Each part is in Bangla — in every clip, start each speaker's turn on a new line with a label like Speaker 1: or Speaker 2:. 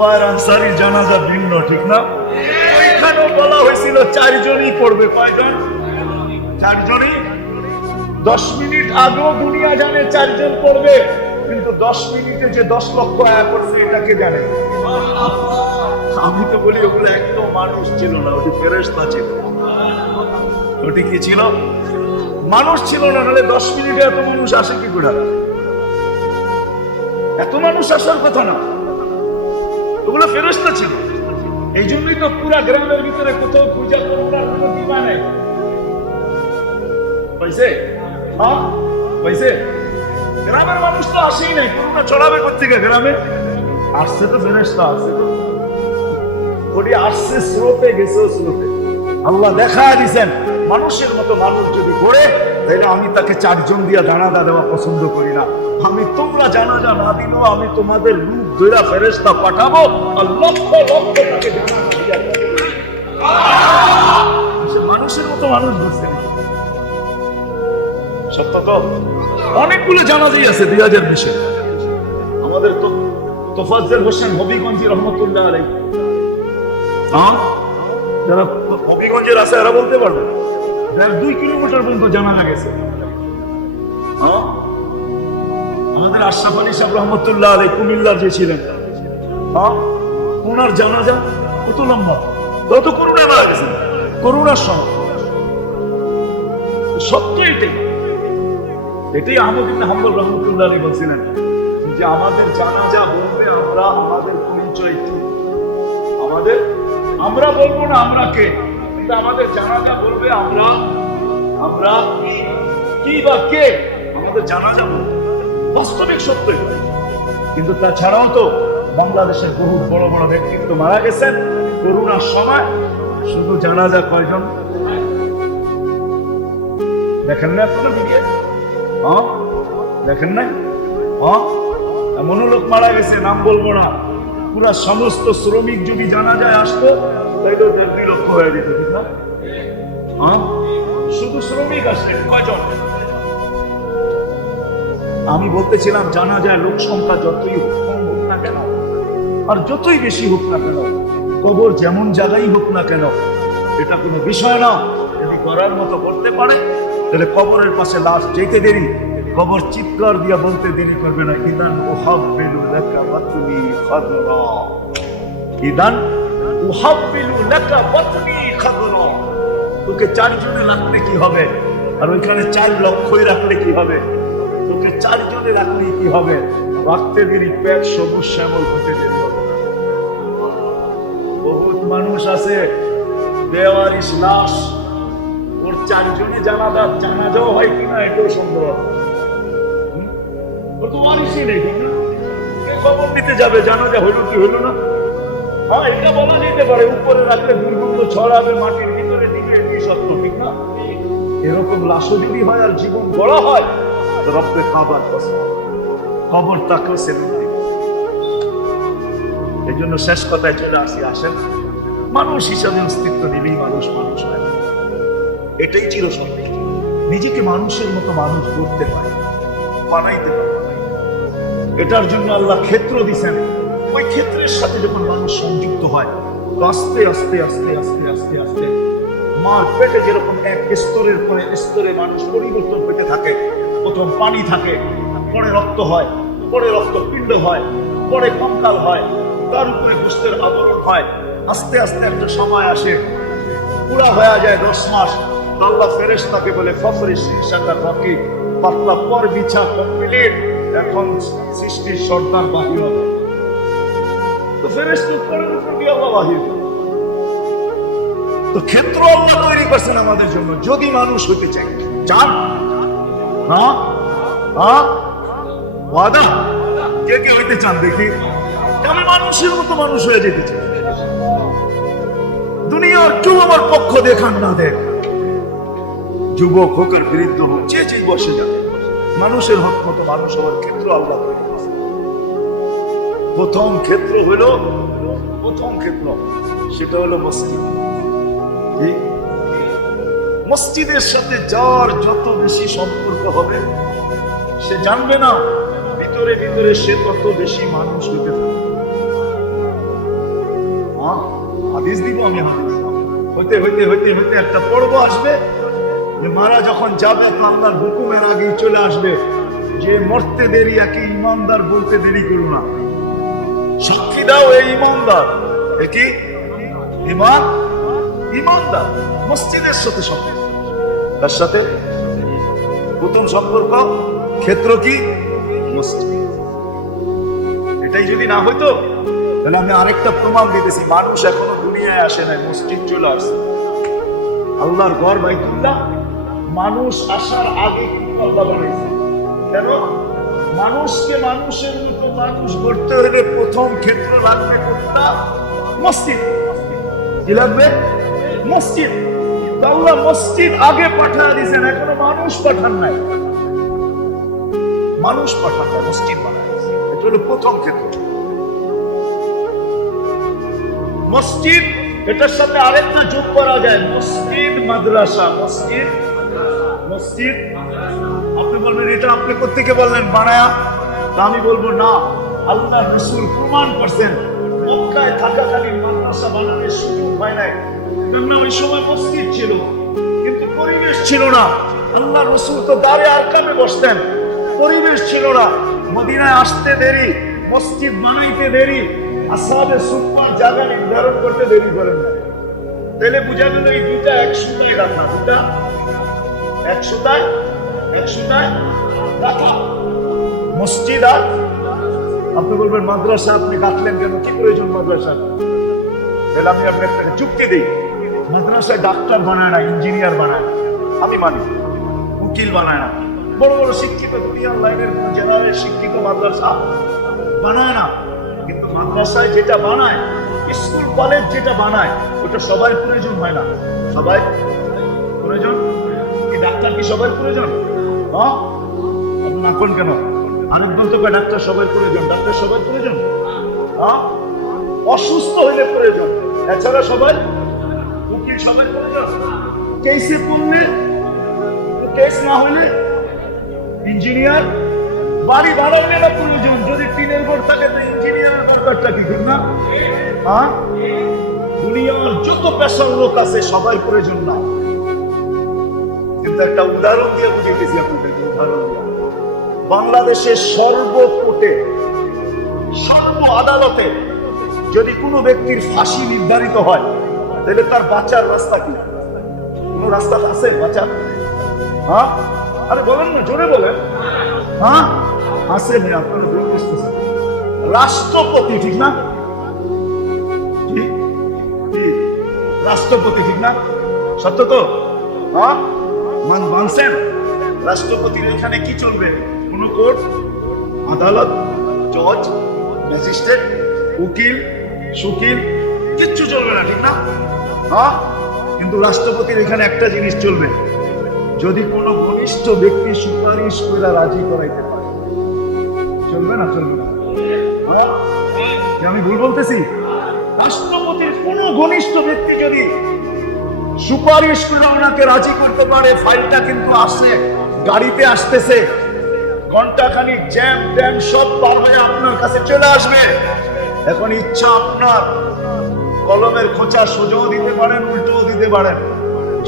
Speaker 1: জুবায়ের আনসারির জানাজা ভিন্ন, ঠিক না? ওইখানেও বলা হয়েছিল চারজনই করবে কয়জন? চারজনই? দশ মিনিট আগেও দুনিয়া জানে চারজন করবে কিন্তু দশ মিনিটে যে দশ লক্ষ আয়া করছে এটাকে জানে? আমি তো বলি, ওগুলো একদম মানুষ ছিল না, ওটি ফেরেস্তা ছিল। ওটি কি ছিল? মানুষ ছিল না, নাহলে দশ মিনিটে এত মানুষ আসে কি করে? এত মানুষ আসার কথা না। ওগুলো ফেরস্তা ছিল। এই জন্যই তো পুরা গ্রামের ভিতরে কোথাও পূজা কোনো নাই। হ্যাঁ? গ্রামের মানুষ তো আসেই নাই। করোনা ছড়াবে কোথেকে গ্রামে? আসছে তো ফেরস্তা, আসছে ওটি আসছে স্রোতে, গেছে স্রোতে। আল্লাহ দেখা দিছেন, মানুষের মতো মানুষ যদি করে তাহলে আমি তাকে চারজন দিয়া জানাজা দেওয়া পছন্দ করি না। আমি তোমরা জানাজা না দিলেও আমি তোমাদের রূপ ধৈরা ফেরেস্তা পাঠাবো আর লক্ষ লক্ষ তাকে মানুষের মতো মানুষ বুঝছে সত্য তো? অনেকগুলো জানাজাই আছে দুই হাজার বিশে আমাদের তো তোফাজ্জেল হোসেন হবিগঞ্জি রহমতুল্লাহ আলাই হ্যাঁ? যারা হবিগঞ্জের আছে, এরা বলতে পারবে। যারা দুই কিলোমিটার পর্যন্ত জানা গেছে হ্যাঁ? আমাদের আশরাফ আলী সাহেব রহমতুল্লাহ আলী কুমিল্লার যে ছিলেন। হ্যাঁ? ওনার জানাজা কত লম্বা? তত করুণা মারা গেছেন করুণার সময় সত্য এটাই এটাই আহমদ ইবনে হাম্বল রহমতুল্লাহ আলী বলছিলেন যে আমাদের জানাজা বলবে আমরা, আমাদের পরিচয় আমাদের আমরা বলব না আমরা কে? কিন্তু আমাদের জানাজা বলবে আমরা? আমরা কি- বা কে? আমাদের জানাজা বলবে। বাস্তবিক কিন্তু তাছাড়াও তো বাংলাদেশের বহু বড় বড় ব্যক্তিত্ব মারা গেছেন। করোনার সময় শুধু জানাজা কয়জন? দেখেন না ভিডিও হ্যাঁ? দেখেন নাই হ্যাঁ? লোক মারা গেছে, নাম বলব না। পুরা সমস্ত শ্রমিক যদি জানা যায় আসতো তাইলে দেড় দুই লক্ষ হয়ে যেত ঠিক না? হ্যাঁ? শুধু শ্রমিক আসছে কয়জন? আমি বলতেছিলাম জানা যায় লোক সংখ্যা যতই হোক, কম হোক না কেন আর যতই বেশি হোক না কেন কবর যেমন জায়গায় হোক না কেন এটা কোনো বিষয় না। যদি করার মতো করতে পারে তাহলে কবরের পাশে লাশ যেতে দেরি কবর চিৎকার দিয়া বলতে দেরি করবে না। ইদান উহাব্বিলু লাকা বাতনি খাদরা। ইদান তোকে চারজনে রাখলে কি হবে? আর ওইখানে চার লক্ষই রাখলে কি হবে? তোকে চারজনে রাখলে কি হবে? রাখতে দেরি পেট সবুজ শ্যামল হতে দেরি বহুত মানুষ আছে দেওয়ারিস লাশ। ওর চারজনে জানাজা, জানাজাও হয় কিনা এটাও সন্দেহ? ওর তো মানুষই নেই খবর দিতে যাবে? জানাজা হইল কি হইল না? হ্যাঁ এটা বলা যেতে পারে উপরে রাখলে দুর্গন্ধ ছড়াবে, মাটির ভিতরে এটি সত্য, ঠিক না? এরকম লাশও হয় আর জীবন বড় হয়। রক্তে খাবার খবর দিবে এই জন্য শেষ কথায় চলে আসি, আসেন। মানুষ হিসাবে অস্তিত্ব দিলেই মানুষ মানুষ হয়। এটাই সত্য নিজেকে মানুষের মতো মানুষ করতে পারে বানাইতে পারে এটার জন্য আল্লাহ ক্ষেত্র দিছেন। ওই ক্ষেত্রের সাথে যখন মানুষ সংযুক্ত হয় আস্তে আস্তে আস্তে আস্তে আস্তে আস্তে মার পেটে যেরকম এক স্তরের পরে স্তরে মানুষ পরিবর্তন পেতে থাকে, প্রথম পানি থাকে, পরে রক্ত হয়, পরে রক্তপিণ্ড হয়, পরে কঙ্কাল হয়, তার উপরে গোস্তের আবরণ হয়, আস্তে আস্তে একটা সময় আসে, পুরা হয়ে যায় দশ মাস আল্লাহ ফেরেশ তাকে বলে ফসরি শিক্ষাটা বাকি পাতলা পর বিছা কমপ্লিট এখন সৃষ্টির সর্দার বাহির হবে। তো ক্ষেত্র আল্লাহ তৈরি করছেন আমাদের জন্য, যদি মানুষ চান? না? ওয়াদা? কে কে হইতে চান দেখি? আমি মানুষের মতো মানুষ হয়ে যেতে চাই দুনিয়ার কেউ আমার পক্ষ দেখান না দেখ। যুবক হোক আর বৃদ্ধ হোক, যে যে বসে যাবে মানুষের হক মতো মানুষ হওয়ার ক্ষেত্র আল্লাহ তৈরি। প্রথম ক্ষেত্র হলো, প্রথম ক্ষেত্র, সেটা হলো মসজিদ। মসজিদের সাথে যার যত বেশি সম্পর্ক হবে, সে জানবে না, ভিতরে ভিতরে সে তত বেশি মানুষ থাকবে হাদিস দিব আমি হইতে হইতে হইতে হইতে একটা পর্ব আসবে। যে মারা যখন যাবে তো হুকুমের আগেই চলে আসবে যে, মরতে দেরি একে ইমানদার বলতে দেরি করো না। সাক্ষী দাও এই ইমানদার। এ কি? ইমান ইমানদার মসজিদের সাথে সম্পর্ক। তার সাথে প্রথম সম্পর্ক। ক্ষেত্র কি? মসজিদ। এটাই যদি না হইতো, তাহলে আমি আরেকটা প্রমাণ দিতেছি। মানুষ এখনও দুনিয়ায় আসে নাই, মসজিদ চলে আসছে। আল্লাহর ঘর বাইতুল্লাহ। মানুষ আসার আগে আল্লাহ বানাইছে। কেন? মানুষকে মানুষের মানুষ গড়তে হলে প্রথম ক্ষেত্র লাগবে কোনটা? মসজিদ। কি লাগবে? মসজিদ। আল্লাহ মসজিদ আগে পাঠায় দিয়েছেন, এখনও মানুষ পাঠান নাই। মানুষ পাঠান নাই, মসজিদ বানায় এটা হলো প্রথম ক্ষেত্র। মসজিদ, এটার সাথে আরেকটা যোগ করা যায়। মসজিদ, মাদ্রাসা। মসজিদ মসজিদ। আপনি বলবেন, এটা আপনি কোথেকে বললেন? বানায়া? আমি বলব না আল্লাহ রসুল প্রমাণ করছেন। মক্কায় থাকাকালীন মাদ্রাসা বানানোর সুযোগ হয় নাই। কেননা ওই সময় মসজিদ ছিল, কিন্তু পরিবেশ ছিল না। আল্লাহ রসুল তো দাঁড়ে আর কামে বসতেন। পরিবেশ ছিল না। মদিনায় আসতে দেরি, মসজিদ বানাইতে দেরি আসাবে সুপার জায়গা নির্ধারণ করতে দেরি করেন না তাহলে বুঝা গেল এই দুইটা একশোটাই রাখা দুটা একশোটায় একশোটায় রাখা মসজিদ আর? আপনি বলবেন, মাদ্রাসা, আপনি ডাকলেন কেন? কি প্রয়োজন মাদ্রাসা তাহলে আমি আপনাকে একটা যুক্তি দিই। মাদ্রাসায় ডাক্তার বানায় না, ইঞ্জিনিয়ার বানায় না। আমি মানি, উকিল বানায় না। বড় বড় শিক্ষিত দুনিয়ার লাইনের জেনারেল শিক্ষিত মাদ্রাসা বানায় না। কিন্তু মাদ্রাসায় যেটা বানায়, স্কুল, কলেজ যেটা বানায়, ওটা সবাই প্রয়োজন হয় না। সবাই প্রয়োজন? কি ডাক্তার কি সবাই প্রয়োজন? হ্যাঁ না কোন কেন? আরেকজন তো কয় ডাক্তার সবাই প্রয়োজন ডাক্তার সবাই প্রয়োজন অসুস্থ হইলে প্রয়োজন এছাড়া সবাই উকিল সবাই প্রয়োজন কেসে পড়লে, কেস না হইলে ইঞ্জিনিয়ার বাড়ি বানাইলে না প্রয়োজন যদি টিনের ঘর থাকে, তো ইঞ্জিনিয়ারের দরকারটা কি ঠিক না? হ্যাঁ দুনিয়ার যত পেশার লোক আছে, সবাই প্রয়োজন না। কিন্তু একটা উদাহরণ দিয়ে বুঝিয়েছি আপনাদেরকে, উদাহরণ দিয়ে। বাংলাদেশের সর্বকোটে সর্ব আদালতে যদি কোনো ব্যক্তির ফাঁসি নির্ধারিত হয়, তাহলে তার বাঁচার রাস্তা কি? কোনো রাস্তা আছে বাঁচার। হ্যাঁ? আরে বলেন না, জোরে বলেন। হ্যাঁ? আছে মেয়ে আপনারা রাষ্ট্রপতি ঠিক না? রাষ্ট্রপতি ঠিক না? সত্য তো? হ্যাঁ? মান মানছেন? রাষ্ট্রপতির এখানে কি চলবে? কোন কোর্ট, আদালত, জজ, ম্যাজিস্ট্রেট, উকিল, সুকিল, কিচ্ছু চলবে না, ঠিক না? হ্যাঁ কিন্তু রাষ্ট্রপতির এখানে একটা জিনিস চলবে। যদি কোনো ঘনিষ্ঠ ব্যক্তি সুপারিশ করে রাজি করাইতে পারে। চলবে না চলবে না? হ্যাঁ? আমি ভুল বলতেছি? রাষ্ট্রপতির কোন ঘনিষ্ঠ ব্যক্তি যদি সুপারিশ করে ওনাকে রাজি করতে পারে, ফাইলটা কিন্তু আসছে, গাড়িতে আসতেছে ঘন্টাখানি জ্যাম ট্যাম সব পার হয়ে আপনার কাছে চলে আসবে। এখন ইচ্ছা আপনার। কলমের খোঁচা সোজাও দিতে পারেন, উল্টোও দিতে পারেন।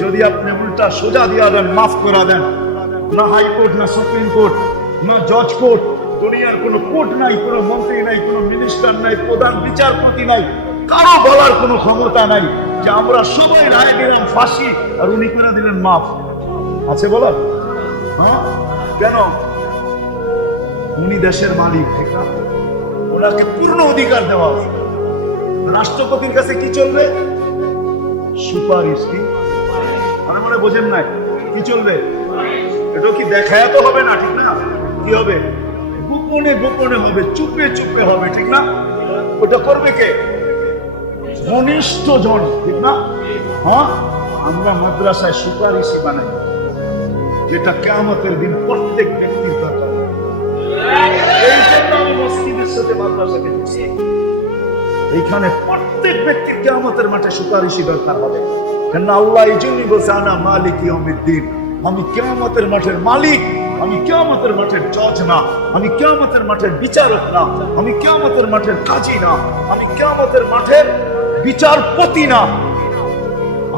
Speaker 1: যদি আপনি উল্টা সোজা দিয়া দেন, মাফ করে দেন। না হাইকোর্ট না সুপ্রিম কোর্ট, না জজ কোর্ট। দুনিয়ার কোনো কোর্ট নাই, কোনো মন্ত্রী নাই, কোনো মিনিস্টার নাই, প্রধান বিচারপতি নাই, কারও বলার কোনো ক্ষমতা নাই যে আমরা সবাই রায় দিলাম, ফাঁসি, আর উনি করে দিলেন মাফ। আছে বলার? হ্যাঁ? কেন? উনি দেশের মালিক ওনাকে পূর্ণ অধিকার দেওয়া হবে। রাষ্ট্রপতির কাছে কি চলবে? সুপারিশ কি? মনে বোঝেন নাই। কি চলবে? এটা কি দেখায় তো হবে না, ঠিক না? কি হবে? গোপনে গোপনে হবে, চুপে চুপে হবে, ঠিক না? ওটা করবে কে? ঘনিষ্ঠ জন, ঠিক না? হ্যাঁ? আমরা মাদ্রাসায় সুপারিশই বানাই। যেটা কেমতের দিন প্রত্যেক ব্যক্তির এইখানে প্রত্যেক ব্যক্তির কেমতের মাঠে দরকার হবে। কেন আল্লাহ এই জন্যই বলছে, আনা মালিক ইয়মিদ্দিন আমি কেমতের মাঠের মালিক, আমি কেমতের মাঠের জজ না, আমি কেমতের মাঠের বিচারক না, আমি কেমতের মাঠের কাজী না, আমি কেমতের মাঠের বিচারপতি না।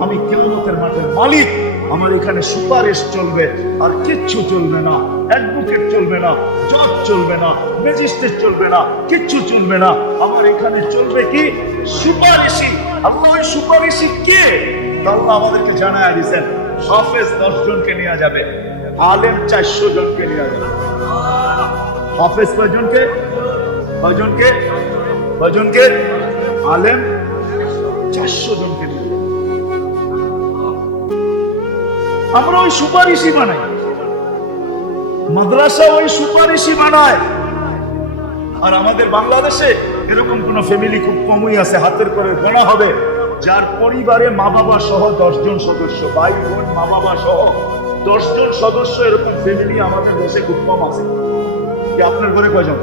Speaker 1: আমি কেমতের মাঠের মালিক আমার এখানে সুপারিশ চলবে, আর কিচ্ছু চলবে না অ্যাডভোকেট চলবে না জজ চলবে না ম্যাজিস্ট্রেট চলবে না, কিচ্ছু চলবে না। আমার এখানে চলবে কি? সুপারিশি আল্লাহ সুপারিশি কে? তা আল্লাহ আমাদেরকে জানায় দিয়েছেন, হাফেজ দশ জনকে নেওয়া যাবে, আলেম চারশো জনকে নেওয়া যাবে। হাফেজ কয়জনকে কয়জনকে কয়জনকে আলেম চারশো জনকে আমরা ওই সুপারিশই বানাই। মাদ্রাসা ওই সুপারিশই বানায়। আর আমাদের বাংলাদেশে এরকম কোন ফ্যামিলি খুব কমই আছে, হাতের করে গোনা হবে। যার পরিবারে মা বাবা সহ দশজন সদস্য ভাই বোন মা বাবা সহ দশজন সদস্য এরকম ফ্যামিলি আমাদের দেশে খুব কম আছে। কি আপনার ঘরে কয়জন?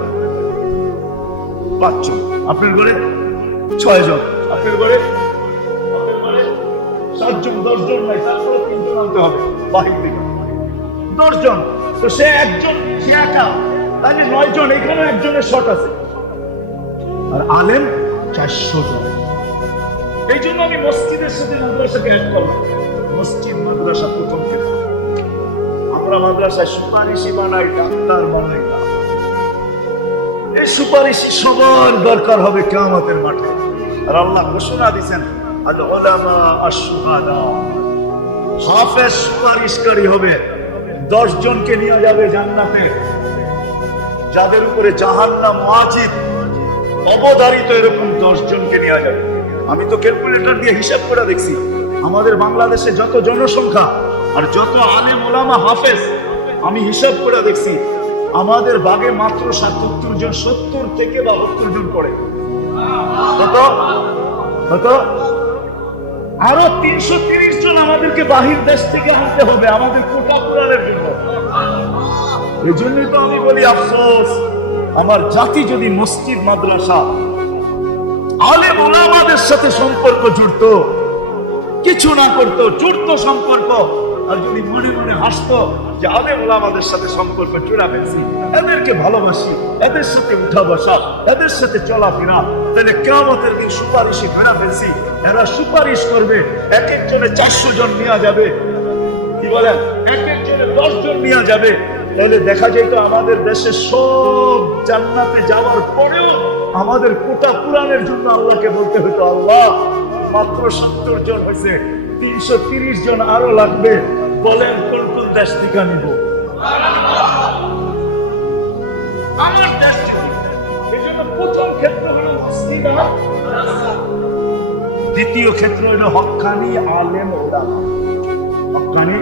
Speaker 1: পাঁচজন। আপনার ঘরে? ছয় জন আপনার ঘরে? আপনার ঘরে সাতজন, দশজন নাই। আনতে হবে। বাহির দশজন। তো সে একজন, সে একা। তাহলে নয় জন এখানে একজনের শট আছে। আর আলেম চারশো জন। এই জন্য আমি মসজিদের সাথে মাদ্রাসাকে অ্যাড করলাম। মসজিদ, মাদ্রাসা প্রথম থেকে। আমরা মাদ্রাসায় সুপারিশি বানাই, ডাক্তার বানাই। এই সুপারিশ সবার দরকার হবে কেয়ামতের মাঠে। আর আল্লাহ ঘোষণা দিছেন আল ওলামা আশুহাদা হাফেজ সুপারিশকারী হবে। দশ জনকে নিয়ে যাবে জান্নাতে। যাদের উপরে জাহান্নাম ওয়াজিব অবধারিত এরকম দশ জনকে নেওয়া যাবে। আমি তো ক্যালকুলেটর দিয়ে হিসাব করে দেখছি। আমাদের বাংলাদেশে যত জনসংখ্যা আর যত আলেম ওলামা হাফেজ, আমি হিসাব করে দেখছি, আমাদের বাগে মাত্র সাতাত্তর জন, সত্তর থেকে বাহাত্তর জন পড়ে। কত? কত? আরও তিনশো তিরিশ জন আমাদেরকে বাহির দেশ থেকে আনতে হবে, আমাদের কোটা পুরানের জন্য। এই জন্যই তো আমি বলি, আফসোস, আমার জাতি যদি মসজিদ, মাদ্রাসা আলে ওলামাদের সাথে সম্পর্ক জুড়তো, কিছু না করতো জুড়তো সম্পর্ক আর যদি মনে মনে হাসতো যে আলেম ওলামাদের সাথে সম্পর্ক জুড়া ফেলছি এদেরকে ভালোবাসি, এদের সাথে উঠা বসা, এদের সাথে চলাফেরা। তাহলে কেমতের দিন সুপারিশে ফেরা ফেলছি এরা সুপারিশ করবে, এক একজনে চারশো জন নেওয়া যাবে। কি বলেন? এক একজনে দশ জন নেওয়া যাবে। তাহলে দেখা যেত আমাদের দেশে সব জান্নাতে যাওয়ার পরেও আমাদের কোটা পুরাণের জন্য আল্লাহকে বলতে হতো, আল্লাহ, মাত্র সত্তর জন হয়েছে। তিনশো তিরিশ জন আরও লাগবে, বলেন কোন কোন দেশ থেকে নিব প্রথম ক্ষেত্র হলো দ্বিতীয় ক্ষেত্র হলো হকানি আলেম ওলামা। হক্কানি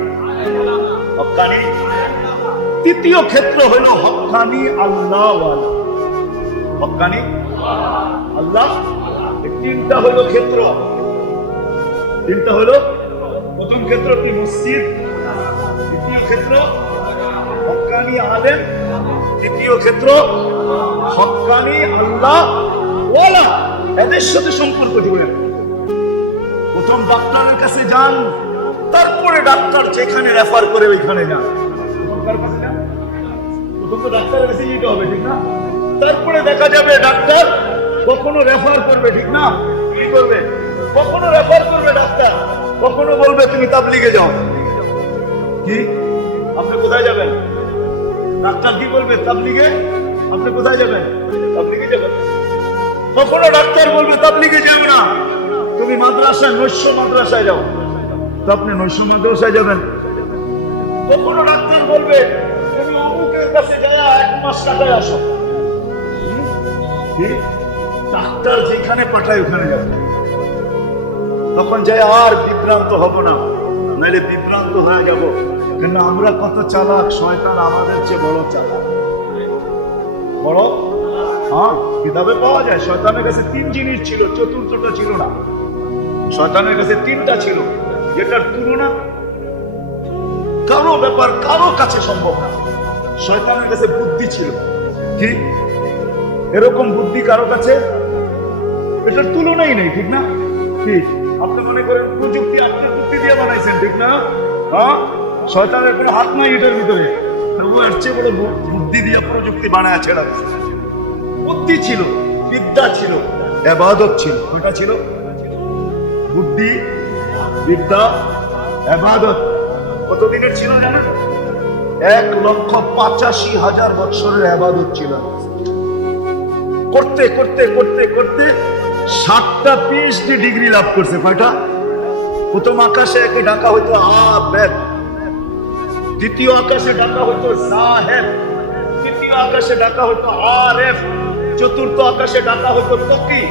Speaker 1: হক্কানি তৃতীয় ক্ষেত্র হলো হকানি আল্লাহ হক্কানি আল্লাহ। তিনটা হলো ক্ষেত্র। তিনটা হলো, প্রথম ক্ষেত্র কি মসজিদ, দ্বিতীয় ক্ষেত্র হক্কানি আলেম, তৃতীয় ক্ষেত্র হকানি আল্লাহ ওয়ালা। এদের সাথে সম্পর্ক জুড়ে প্রথম ডাক্তারের কাছে যান, তারপরে ডাক্তার যেখানে রেফার করে ওইখানে যান? প্রথম তো ডাক্তারের কাছে যেতে হবে, ঠিক না? তারপরে দেখা যাবে ডাক্তার কখনো রেফার করবে, ঠিক না? কি করবে? কখনো রেফার করবে ডাক্তার কখনো বলবে তুমি তাবলিগে যাও। কি? আপনি কোথায় যাবেন? ডাক্তার কি বলবে? তাবলিগে? আপনি কোথায় যাবেন? যাবেন। কখনো ডাক্তার বলবে, তাবলিগে যাও না। তুমি মাদ্রাসায়, নৈশ মাদ্রাসায় যাও। তো আপনি নৈশ মাদ্রাসায় যাবেন। কখনো ডাক্তার বলবে, তুমি অমুকের কাছে যায়, এক মাস কাটায় আসো। ডাক্তার যেখানে পাঠায়, ওখানে যাবে। তখন যাই আর বিভ্রান্ত হব না। নাহলে বিভ্রান্ত হয়ে যাব। কেন আমরা কত চালাক, শয়তান আমাদের চেয়ে বড় চালাক। বড়? হ্যাঁ কিতাবে পাওয়া যায়, শয়তানের কাছে তিন জিনিস ছিল, চতুর্থটা ছিল না। শয়তানের কাছে তিনটা ছিল। যেটার তুলনা কারও ব্যাপার কারও কাছে সম্ভব না। শয়তানের কাছে বুদ্ধি ছিল। কি? এরকম বুদ্ধি কারও কাছে? এটার তুলনাই নেই, ঠিক না? ঠিক আপনি মনে করেন প্রযুক্তি আপনার বুদ্ধি দিয়ে বানাইছেন, ঠিক না? হ্যাঁ? শয়তানের কোনো হাত নাই এটার ভিতরে। তবু এর চেয়ে বড় বুদ্ধি দিয়ে প্রযুক্তি বানায় ছেড়া বুদ্ধি ছিল, বিদ্যা ছিল, এবাদত ছিল। ওইটা ছিল? বুদ্ধি, বিদ্যা, এবাদত। কতদিনের ছিল জানেন? এক লক্ষ পঁচাশি হাজার বৎসরের আবাদত ছিল। করতে করতে করতে করতে সাতটা পিএইচডি ডিগ্রি লাভ করছে, কয়টা? প্রথম আকাশে একে ডাকা হইতো আবেদ দ্বিতীয় আকাশে ডাকা হইতো সাহেব। তৃতীয় আকাশে ডাকা হইতো আরেফ। চতুর্থ আকাশে ডাকা হইতো তকি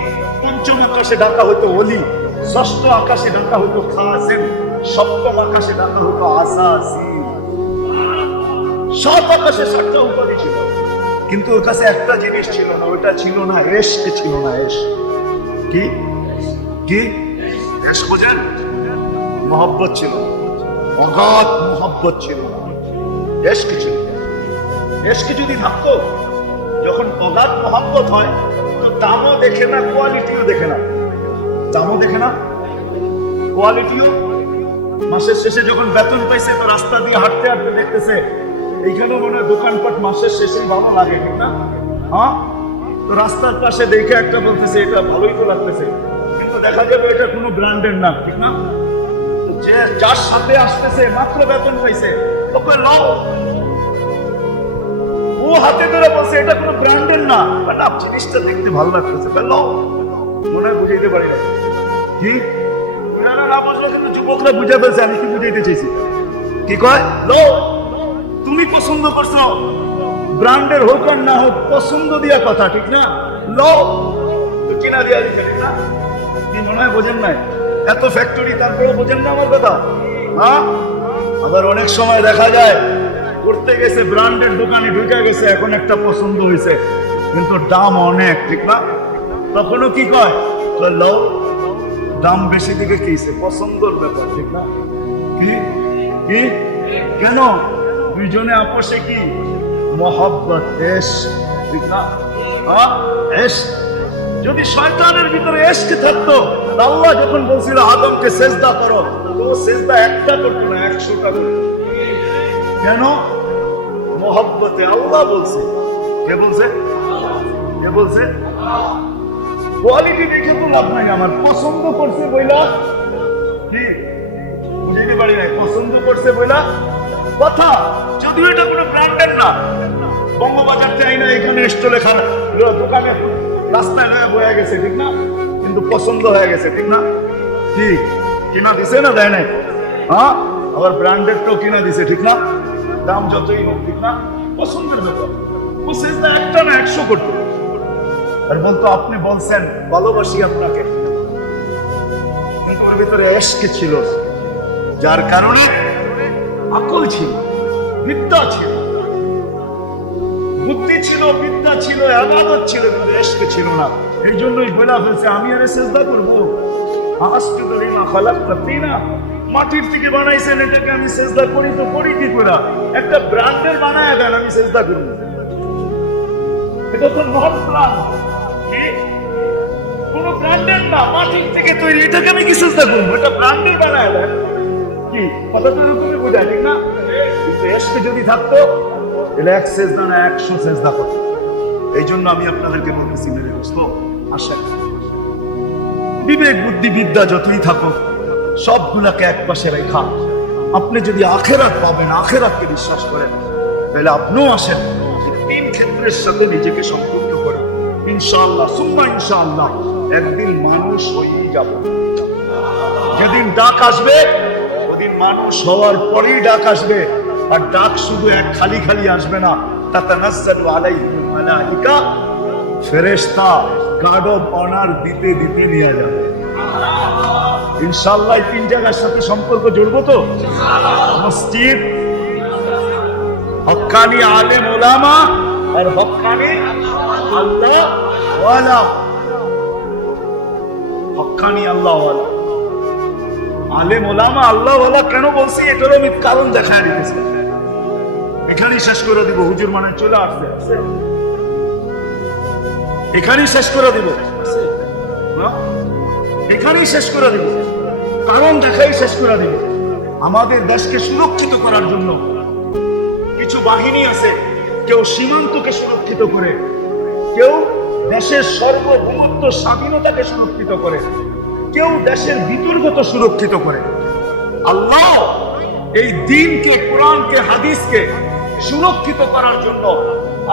Speaker 1: পঞ্চম আকাশে ডাকা হইতো অলি ষষ্ঠ আকাশে ডাকা হইতো খাসেম। সপ্তম আকাশে ডাকা হইতো আসাসি সব আকাশে সাতটা উপাধি ছিল। কিন্তু ওর কাছে একটা জিনিস ছিল না ওটা ছিল না রেস্ক ছিল না এস কি? কি? বোঝেন মহব্বত ছিল। অগাধ মহব্বত ছিল। এস কিছু এসকে যদি থাকতো যখন অগাধ মহব্বত হয়, তো দামও দেখে না কোয়ালিটিও দেখে না। দামও দেখে না কোয়ালিটিও মাসের শেষে যখন বেতন পাইছে, তো রাস্তা দিয়ে হাঁটতে হাঁটতে দেখতেছে, এইখানেও মনে হয় দোকানপাট মাসের শেষেই ভালো লাগে, ঠিক না? হ্যাঁ? রাস্তার পাশে দেখে একটা বলতেছে, এটা ভালোই তো লাগতেছে। কিন্তু দেখা যাবে এটা কোনো ব্র্যান্ডের না, ঠিক না? যে যার সাথে আসতেছে, মাত্র বেতন পাইছে, ওকে লও। ও হাতে ধরে বলছে, এটা কোনো ব্র্যান্ডের না, বাট আপ জিনিসটা দেখতে ভালো লাগতেছে। তা লও। মনে হয় বুঝাইতে পারি না। কি? না না কিন্তু যুবকরা বুঝে ফেলছে, আমি কি বুঝাইতে চাইছি? কি কয়? লো তুমি পছন্দ করছ। ব্র্যান্ডের হোক আর না হোক পছন্দ দিয়া কথা ঠিক না? লো। কিনা দিয়া দিচ্ছে ঠিক না? কি মনে হয় বোঝেন নাই। এত ফ্যাক্টরি তারপরে বোঝেন না আমার কথা। হ্যাঁ? আবার অনেক সময় দেখা যায় করতে গেছে ব্র্যান্ডের দোকানে ঢুকে গেছে এখন একটা পছন্দ হয়েছে কিন্তু দাম অনেক ঠিক না? তখনও কি কয়? কয়, লো দাম বেশি দিকে কিছে পছন্দর ব্যাপার ঠিক না? কি? কি? কেন? দুইজনে আপসে কি? মহব্বত যদি শয়তানের ভিতরে এসকে থাকতো আল্লাহ যখন বলছিল, আদমকে সেজদা করো সেজদা একটা করতো না, একশোটা করতো। কেন? মহব্বতে আল্লাহ বলছে। কে বলছে? কে বলছে? কোয়ালিটি দেখে তো লাভ নাই আমার। পছন্দ করছে বইলা? কি? নাই। পছন্দ করছে বইলা? কথা। যদিও এটা কোনো ব্র্যান্ডের না, বঙ্গবাজার চাই না, এখানে দোকানে রাস্তায় বয়ে গেছে, ঠিক না? কিন্তু পছন্দ হয়ে গেছে, ঠিক না? কি? কিনা দিছে না দেয় নাই? হ্যাঁ? আবার কিনা দিছে, ঠিক না? দাম যতই হোক, ঠিক না? পছন্দের ব্যাপার। একটা না, একশো করতো। আর বলতো আপনি বলছেন, ভালোবাসি আপনাকে। কিন্তু ওর ভিতরে এসকে ছিল, যার কারণে আকল ছিল বিদ্যা ছিল। বুদ্ধি ছিল, বিদ্যা ছিল, আবাদত ছিল, কিন্তু এসকে ছিল না। এই জন্যই বলা ফেলছে আমি আরে চেষ্টা করব। মাটির থেকে বানাইছেন এটাকে, আমি চেষ্টা করি তো করি কি করে? একটা ব্র্যান্ডের বানায় দেন, আমি চেষ্টা করব। এটা তো নন প্লান কি? কোন ব্র্যান্ডের না, মাটির থেকে তৈরি, এটাকে আমি কি চেষ্টা করব? এটা ব্র্যান্ডের বানায় দেন। কি? তুমি বোঝা ঠিক না? যদি থাকতো এক না একশো করতো। এই জন্য আমি আপনাদেরকে আসেন। বিবেক, বুদ্ধি, বিদ্যা যতই থাকুক, সবগুলাকে এক পাশে রেখা। আপনি যদি আখেরাত পাবেন, আখেরাতকে বিশ্বাস করেন, তাহলে আপনিও আসেন। তিন ক্ষেত্রের সাথে নিজেকে সম্পৃক্ত করেন। ইনশাআল্লাহ, সুম্মা ইনশাআল্লাহ, একদিন মানুষ হয়েই যাব। যেদিন ডাক আসবে মানুষ হওয়ার পরেই ডাক আসবে। আর ডাক শুধু এক খালি খালি আসবে না। আলাইহিল মালাইকা, ফেরেশতা গার্ড অফ অনার দিতে দিতে নিয়ে যাবে। ইনশাআল্লাহ তিন জায়গার সাথে সম্পর্ক জুড়বো তো? মসজিদ হক্কানি আলেম আর হক্কানি আল্লাহ আল্লাহ ওয়ালা। আলেম ওলামা আল্লাহ ওয়ালা কেন বলছি? এটারও আমি কারণ রেখেছি এখানেই শেষ করে দিব, হুজুর মানে চলে আসবে। এখানেই শেষ করে দিব। এখানেই শেষ করে দিব। কারণ দেখাই শেষ করে দিব। আমাদের দেশকে সুরক্ষিত করার জন্য কিছু বাহিনী আছে, কেউ সীমান্তকে সুরক্ষিত করে, কেউ দেশের সার্বভৌমত্ব স্বাধীনতাকে সুরক্ষিত করে। কেউ দেশের ভিতরগত সুরক্ষিত করে। আল্লাহ এই দিনকে, কোরআনকে, হাদিসকে সুরক্ষিত করার জন্য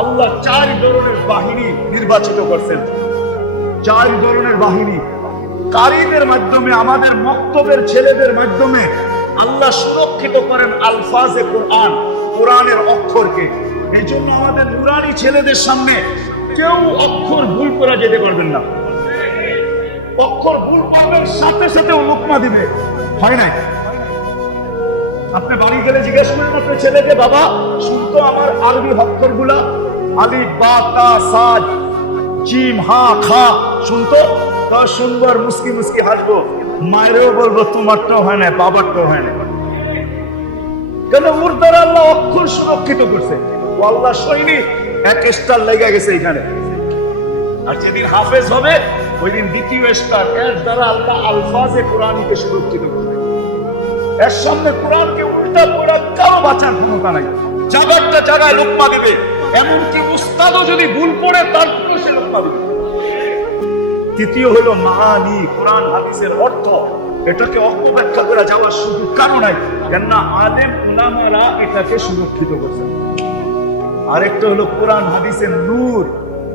Speaker 1: আল্লাহ চার ধরনের বাহিনী নির্বাচিত করছেন। চার ধরনের বাহিনী। কারিমের মাধ্যমে, আমাদের মক্তবের ছেলেদের মাধ্যমে আল্লাহ সুরক্ষিত করেন আলফাজে কোরআন, কোরআনের অক্ষরকে। এই জন্য আমাদের নুরানি ছেলেদের সামনে কেউ অক্ষর ভুল করা যেতে পারবেন না। অক্ষর ভুল করবেন সাথে সাথে ও লোকমা দিবে। হয় নাই? আপনি বাড়ি গেলে জিজ্ঞেস করেন, আপনার ছেলেকে বাবা, শুনতো আমার আরবি অক্ষরগুলা আলিফ বা, তা জিম, হা, খা, শুনতো? তা শুনব মুসকি মুসকি হাসবো। মায়েরও বলব, তোমারটাও হয় না বাবারটাও হয় না কেন ওর দ্বারা আল্লাহ অক্ষর সুরক্ষিত করছে? ও আল্লাহ সৈনিক, এক স্টার লেগে গেছে এখানে। আর যেদিন হাফেজ হবে ওই দিন দ্বিতীয় স্টার, এর দ্বারা আল্লাহ আলফাজে কোরআনকে সুরক্ষিত করবে এর সামনে কোরআনকে উল্টা পড়া কারও বাঁচার ক্ষমতা নাই। জায়গাটা জায়গায় লোকমা দেবে, এমনকি উস্তাদও যদি ভুল পড়ে তার পুরো সে লোকমা দেবে। তৃতীয় হলো মাহানি, কোরআন, হাদিসের অর্থ। এটাকে অপব্যাখ্যা করা যাওয়ার সুযোগ কারণ নাই, কেননা আলেম, উলামারা এটাকে সুরক্ষিত করছেন আরেকটা হলো কোরআন, হাদিসের নূর।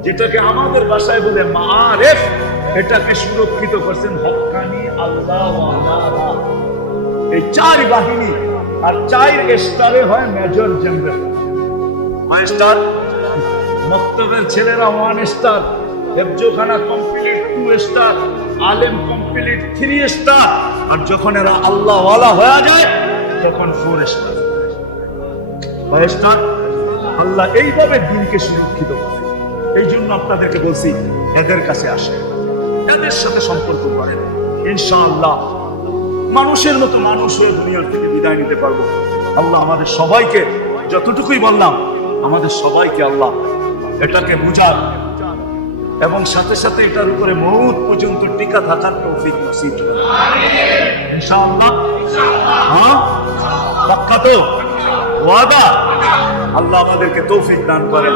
Speaker 1: যেটাকে আমাদের ভাষায় বলে মারেফ এটাকে সুরক্ষিত করছেন হক্কানি আল্লাহ এই চার বাহিনী আর চার স্টারে হয় মেজর জেনারেল। মাস্টার, মক্তবের ছেলেরা ওয়ান স্টার। হেফজোখানা কমপ্লিট টু স্টার আলেম কমপ্লিট থ্রি স্টার আর যখন এরা আল্লাহ ওয়ালা হয়ে যায়, তখন ফোর স্টার স্টার আল্লাহ এইভাবে দিনকে সুরক্ষিত করে। এই জন্য আপনাদেরকে বলছি, এদের কাছে আসে এদের সাথে সম্পর্ক করেন। ইনশাআল্লাহ, মানুষের মতো মানুষ হয়ে দুনিয়ার থেকে বিদায় নিতে পারব। আল্লাহ আমাদের সবাইকে, যতটুকুই বললাম, আমাদের সবাইকে আল্লাহ এটাকে বুঝার এবং সাথে সাথে এটার উপরে মৌত পর্যন্ত টিকা থাকার তৌফিক নসিব ইনশাআল্লাহ হ্যাঁ? তো? ওয়াদা? আল্লাহ আমাদেরকে তৌফিক দান করেন।